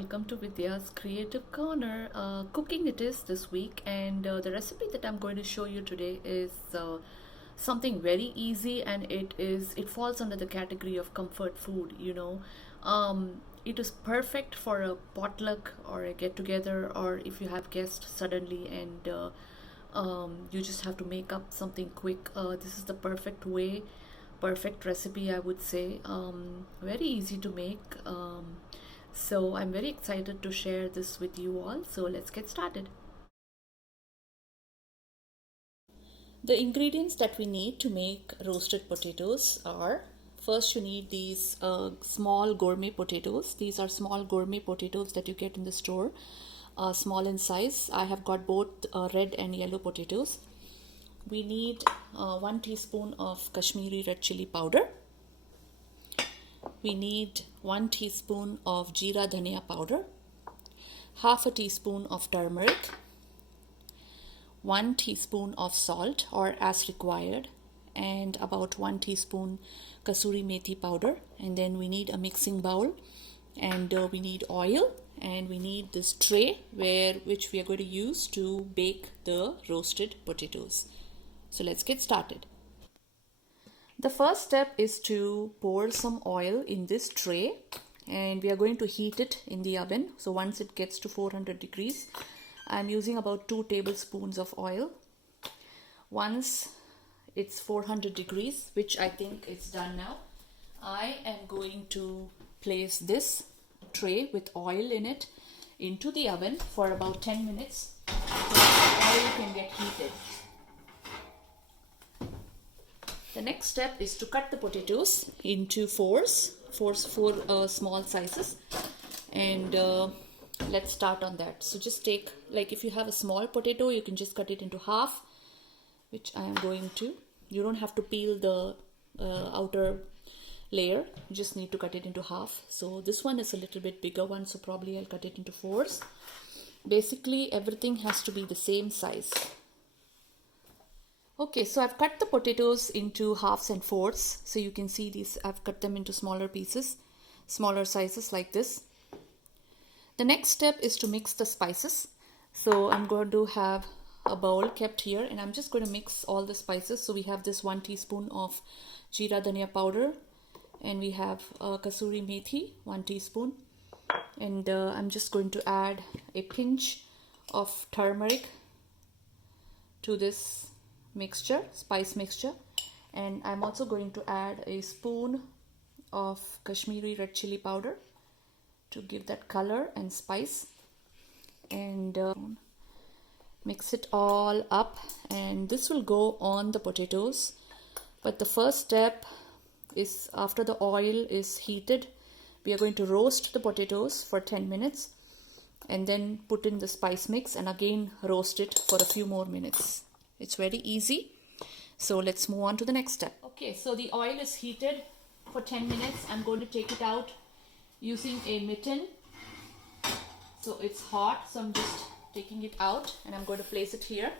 welcome to Vidya's Creative Corner. Cooking it is this week, and the recipe that I'm going to show you today is something very easy, and it falls under the category of comfort food. It is perfect for a potluck or a get together, or if you have guests suddenly and you just have to make up something quick. This is the perfect recipe, I would say. Very easy to make. So I'm very excited to share this with you all. So let's get started. The ingredients that we need to make roasted potatoes are: first, you need these small gourmet potatoes. These are small gourmet potatoes that you get in the store, small in size. I have got both red and yellow potatoes. We need 1 teaspoon of Kashmiri red chili powder. We need 1 teaspoon of jeera dhania powder, half a teaspoon of turmeric, 1 teaspoon of salt or as required, and about 1 teaspoon kasuri methi powder. And then we need a mixing bowl, and we need oil, and we need this tray which we are going to use to bake the roasted potatoes. So let's get started. The first step is to pour some oil in this tray, and we are going to heat it in the oven. So once it gets to 400 degrees, I'm using about 2 tablespoons of oil. Once it's 400 degrees, which I think it's done now, I am going to place this tray with oil in it into the oven for about 10 minutes so the oil can get heated. The next step is to cut the potatoes into four small sizes, and let's start on that. So just take, like, if you have a small potato, you can just cut it into half, which I am going to. You don't have to peel the outer layer, you just need to cut it into half. So this one is a little bit bigger one, so probably I'll cut it into fours. Basically everything has to be the same size. Okay, so I've cut the potatoes into halves and fourths. So you can see these, I've cut them into smaller pieces, smaller sizes like this. The next step is to mix the spices. So I'm going to have a bowl kept here, and I'm just going to mix all the spices. So we have this 1 teaspoon of jeera dhania powder, and we have kasuri methi, 1 teaspoon. And I'm just going to add a pinch of turmeric to this spice mixture, and I'm also going to add a spoon of Kashmiri red chili powder to give that color and spice, and mix it all up, and this will go on the potatoes. But the first step is, after the oil is heated, we are going to roast the potatoes for 10 minutes and then put in the spice mix and again roast it for a few more minutes. It's very easy. So let's move on to the next step. Okay, so the oil is heated for 10 minutes. I'm going to take it out using a mitten. So it's hot, so I'm just taking it out and I'm going to place it here.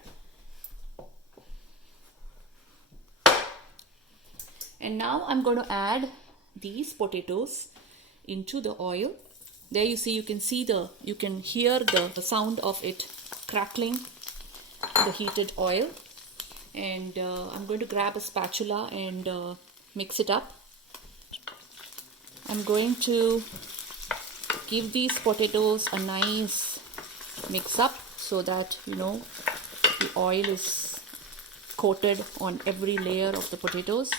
And now I'm going to add these potatoes into the oil. There you see, you can hear the sound of it crackling, the heated oil. And I'm going to grab a spatula and mix it up. I'm going to give these potatoes a nice mix up so that the oil is coated on every layer of the potatoes,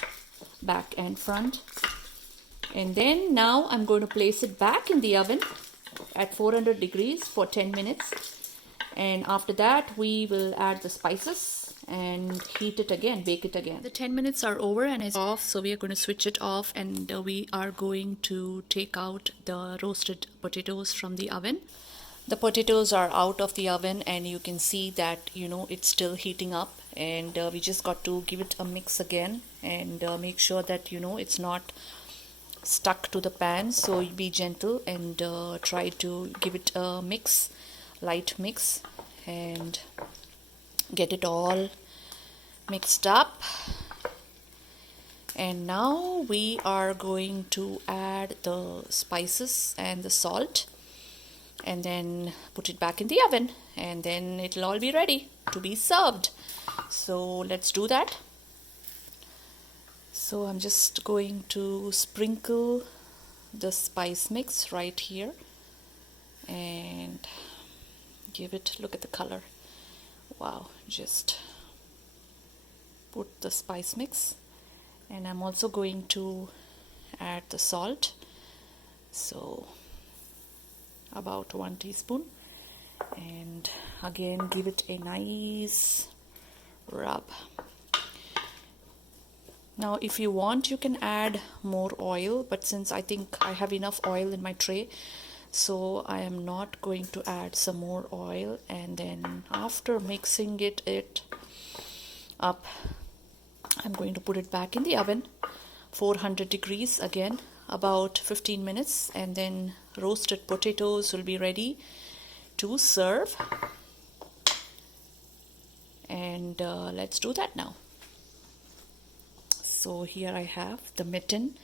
back and front. And then now I'm going to place it back in the oven at 400 degrees for 10 minutes. And after that, we will add the spices and heat it again, bake it again. The 10 minutes are over and it's off, so we are going to switch it off, and we are going to take out the roasted potatoes from the oven. The potatoes are out of the oven, and you can see that it's still heating up, and we just got to give it a mix again and make sure that it's not stuck to the pan. So be gentle and try to give it a light mix, and get it all mixed up. And now we are going to add the spices and the salt, and then put it back in the oven, and then it'll all be ready to be served. So let's do that. So I'm just going to sprinkle the spice mix right here and give it, look at the color. Wow, just put the spice mix, and I'm also going to add the salt, so about 1 teaspoon, and again give it a nice rub. Now if you want, you can add more oil, but since I think I have enough oil in my tray, so I am not going to add some more oil. And then after mixing it up, I'm going to put it back in the oven, 400 degrees again, about 15 minutes, and then roasted potatoes will be ready to serve. And let's do that now. So here I have the mitten,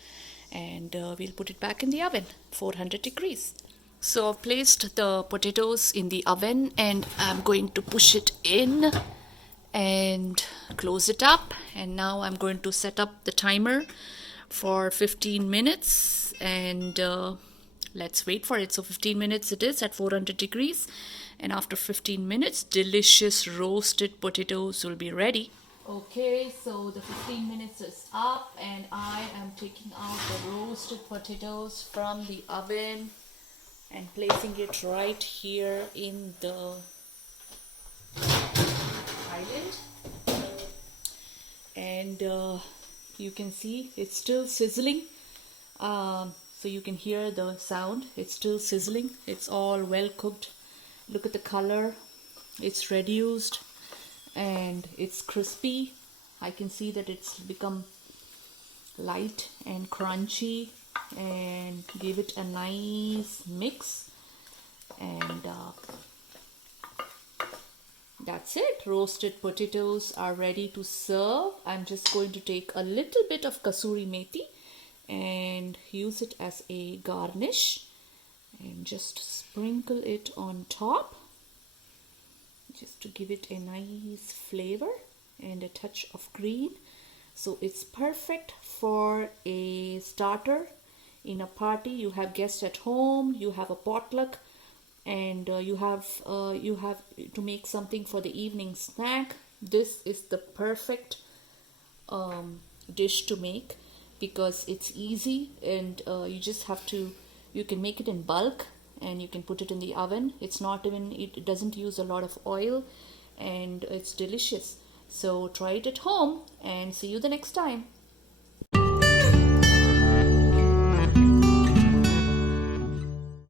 and we'll put it back in the oven, 400 degrees. So I've placed the potatoes in the oven, and I'm going to push it in and close it up. And now I'm going to set up the timer for 15 minutes, and let's wait for it. So 15 minutes it is at 400 degrees, and after 15 minutes delicious roasted potatoes will be ready. Okay, so the 15 minutes is up, and I am taking out the roasted potatoes from the oven and placing it right here in the island. And you can see it's still sizzling, so you can hear the sound. It's still sizzling. It's all well cooked. Look at the color. It's reduced and it's crispy. I can see that it's become light and crunchy, and give it a nice mix, and that's it. Roasted potatoes are ready to serve. I'm just going to take a little bit of kasuri methi and use it as a garnish, and just sprinkle it on top, just to give it a nice flavor and a touch of green. So it's perfect for a starter in a party. You have guests at home, you have a potluck, and you have to make something for the evening snack. This is the perfect dish to make, because it's easy, and you can make it in bulk, and you can put it in the oven. It doesn't use a lot of oil, and it's delicious. So try it at home, and see you the next time.